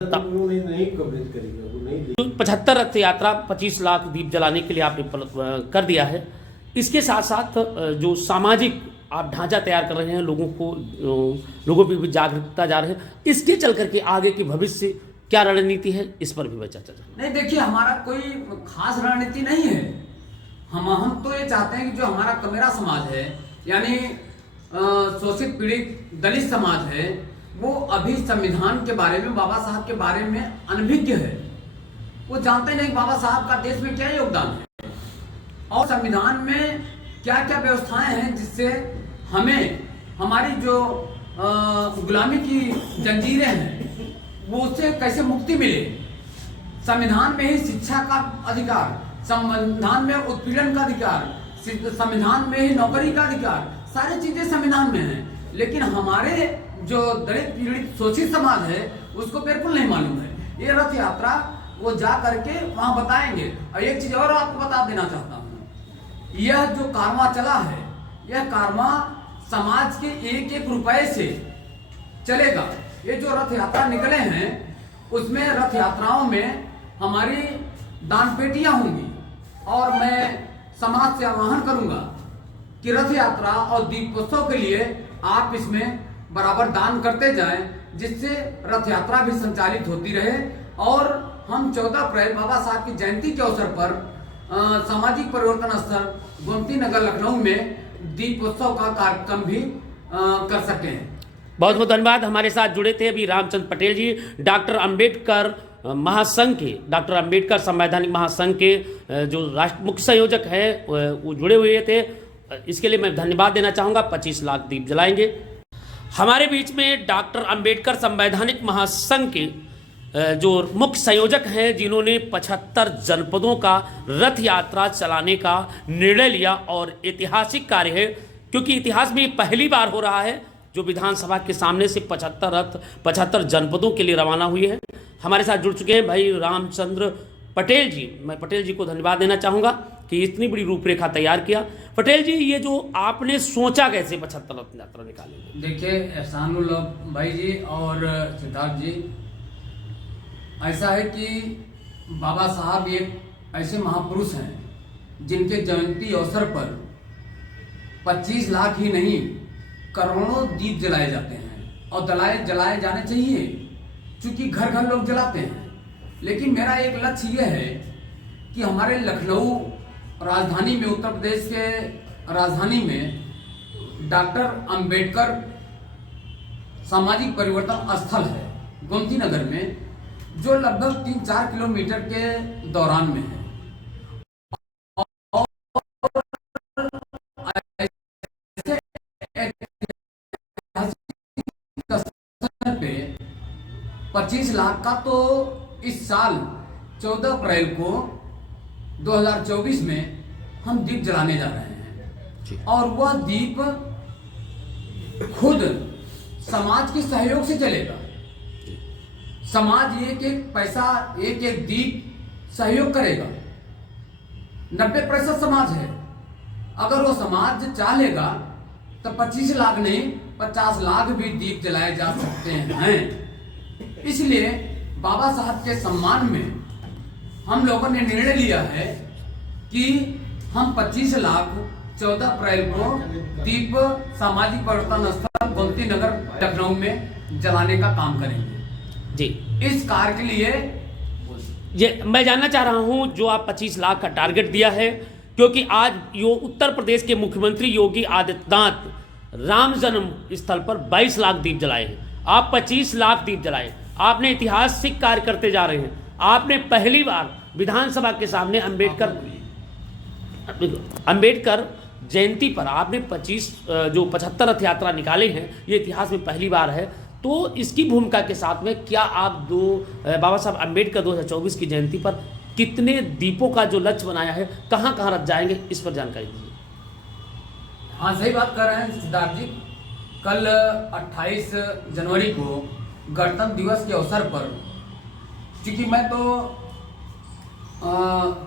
नहीं कवरेज करेगा, वो नहीं। 75 रथ यात्रा 25 लाख दीप जलाने के लिए आपने कर दिया है। इसके साथ साथ जो सामाजिक आप ढांचा तैयार कर रहे हैं, लोगों पे भी जागरूकता जा रहे हैं, इसके चल करके आगे की भविष्य क्या रणनीति है, इस पर भी चर्चा नहीं। देखिए, हमारा कोई खास रणनीति नहीं है। हम तो ये चाहते हैं कि जो हमारा कमेरा समाज है, यानी शोषित पीड़ित दलित समाज है, वो अभी संविधान के बारे में, बाबा साहब के बारे में अनभिज्ञ है। वो जानते नहीं बाबा साहब का देश में क्या योगदान है और संविधान में क्या क्या व्यवस्थाएं हैं जिससे हमें हमारी जो गुलामी की जंजीरें हैं वो उससे कैसे मुक्ति मिले। संविधान में ही शिक्षा का अधिकार, संविधान में उत्पीड़न का अधिकार, संविधान में ही नौकरी का अधिकार, सारी चीजें संविधान में हैं। लेकिन हमारे जो दलित पीड़ित शोषित समाज है उसको बिल्कुल नहीं मालूम है। ये रथ यात्रा वो जा करके वहां बताएंगे। और एक चीज और आपको बता देना चाहता हूँ, यह जो कारवां चला है, यह कारवां समाज के एक एक रुपए से चलेगा। ये जो रथ यात्रा निकले हैं उसमें रथ यात्राओं में हमारी दान पेटियां होंगी और मैं समाज से आह्वान करूंगा कि रथ यात्रा और दीपोत्सव के लिए आप इसमें बराबर दान करते जाएं, जिससे रथ यात्रा भी संचालित होती रहे। और हम 14 अप्रैल बाबा साहब की जयंती के अवसर पर सामाजिक परिवर्तन स्थल गोमती नगर लखनऊ में दीपोत्सव का कार्यक्रम भी कर सकें। बहुत बहुत धन्यवाद। हमारे साथ जुड़े थे अभी रामचंद्र पटेल जी, डॉक्टर अंबेडकर महासंघ के, डॉक्टर अंबेडकर संवैधानिक महासंघ के जो राष्ट्र मुख्य संयोजक है वो जुड़े हुए थे। इसके लिए मैं धन्यवाद देना चाहूँगा। 25 लाख दीप जलाएंगे। हमारे बीच में डॉक्टर अंबेडकर संवैधानिक महासंघ के जो मुख्य संयोजक हैं, जिन्होंने 75 जनपदों का रथ यात्रा चलाने का निर्णय लिया और ऐतिहासिक कार्य है, क्योंकि इतिहास में पहली बार हो रहा है जो विधानसभा के सामने से 75 रथ 75 जनपदों के लिए रवाना हुई है। हमारे साथ जुड़ चुके हैं भाई रामचंद्र पटेल जी। मैं पटेल जी को धन्यवाद देना चाहूँगा कि इतनी बड़ी रूपरेखा तैयार किया। पटेल जी, ये जो आपने सोचा कैसे 75 रथ यात्रा निकालेंगे? देखिए एहसानुल्लाह भाई जी और सिद्धार्थ जी, ऐसा है कि बाबा साहब एक ऐसे महापुरुष हैं जिनके जयंती अवसर पर 25 लाख ही नहीं करोड़ों दीप जलाए जाते हैं और जलाए जाने चाहिए, क्योंकि घर घर लोग जलाते हैं। लेकिन मेरा एक लक्ष्य यह है कि हमारे लखनऊ राजधानी में, उत्तर प्रदेश के राजधानी में डॉक्टर अंबेडकर सामाजिक परिवर्तन स्थल है गोमती नगर में, जो लगभग 3-4 किलोमीटर के दौरान में है। पे 25 लाख का तो इस साल 14 अप्रैल को 2024 में हम दीप जलाने जा रहे हैं और वह दीप खुद समाज के सहयोग से चलेगा। समाज एक एक पैसा, एक एक दीप सहयोग करेगा। 90% समाज है। अगर वो समाज चाहेगा तो 25 लाख नहीं 50 लाख भी दीप जलाए जा सकते हैं। इसलिए बाबा साहब के सम्मान में हम लोगों ने निर्णय लिया है कि हम 25 लाख 14 अप्रैल को दीप सामाजिक परिवर्तन स्थल गोमती नगर लखनऊ में जलाने का काम करेंगे जी। इस कार्य के लिए ये मैं जानना चाह रहा हूं, जो आप 25 लाख का टारगेट दिया है, क्योंकि आज उत्तर प्रदेश के मुख्यमंत्री योगी आदित्यनाथ राम जन्म स्थल पर 22 लाख दीप जलाए हैं, आप 25 लाख दीप जलाए। आपने ऐतिहासिक कार्य करते जा रहे हैं। आपने पहली बार विधानसभा के सामने अंबेडकर जयंती पर आपने 75 रथ यात्रा निकाले हैं, ये इतिहास में पहली बार है। तो इसकी भूमिका के साथ में क्या आप बाबा साहब अंबेडकर 2024 की जयंती पर कितने दीपों का जो लक्ष्य बनाया है, कहाँ कहाँ रथ जाएंगे, इस पर जानकारी दीजिए। हाँ, सही बात कर रहे हैं सिद्धार्थ जी। कल 28 जनवरी को गणतंत्र दिवस के अवसर पर, क्योंकि मैं तो